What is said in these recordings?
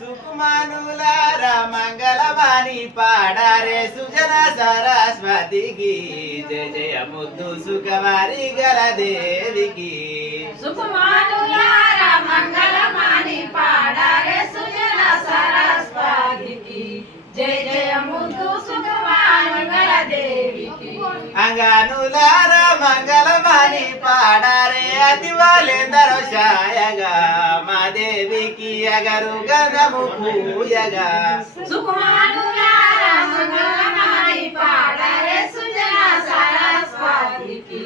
సుకుమానులార మంగళవాణి పాడారే సుజన సరస్వతికి జయ జయ ముద్దు సుఖవారి గల దేవికి సుకుమానులార మంగళవాణి పాడారే సుజన సరస్వతికి జయ జయ ముద్దు సుఖవారి గల దేవికి అంగానులార మంగళవాణి పాడారే అతివాలేందరో శాయగా మా దేవికి అగరు గదము పూయగా సుకుమానులార మంగళవాణి పాడారే సుజన సరస్వతికి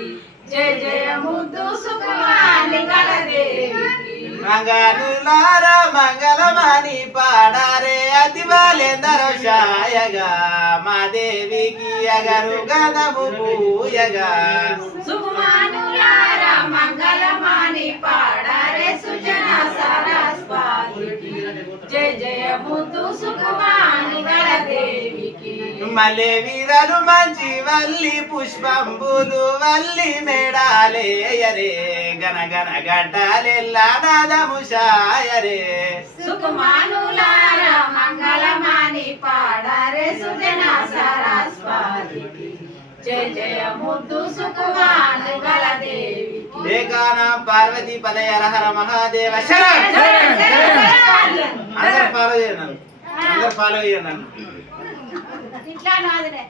జయ జయ ముద్దు సుఖవారి గల దేవికి అంగానులార మంగళవాణి పాడారే అతివాలేందరో శాయగా మా దేవికి అగరు గదము పూయగా సుకుమానులార మంగళవాణి పాడారే సుజన సరస్వతికి జయ జయ ముద్దు సుఖవారి గల దేవికి మల్లె వీరలు మంచి వల్లి పుష్పంబులు వల్లి మేడాలేయరే గన గన గడ్డలెల్లా నాదము శాయరే సుకుమానులార మంగళవాణి పాడారే సుజన సరస్వతికి జయ జయ ముద్దు సుఖవారి గల దేవికి ఏకానాం పార్వతీ పదయ హర మహాదేవ శరణ్. అందరూ ఫాలో చేయండి, అందరూ ఫాలో చేయండి. ఇట్లా నాదినే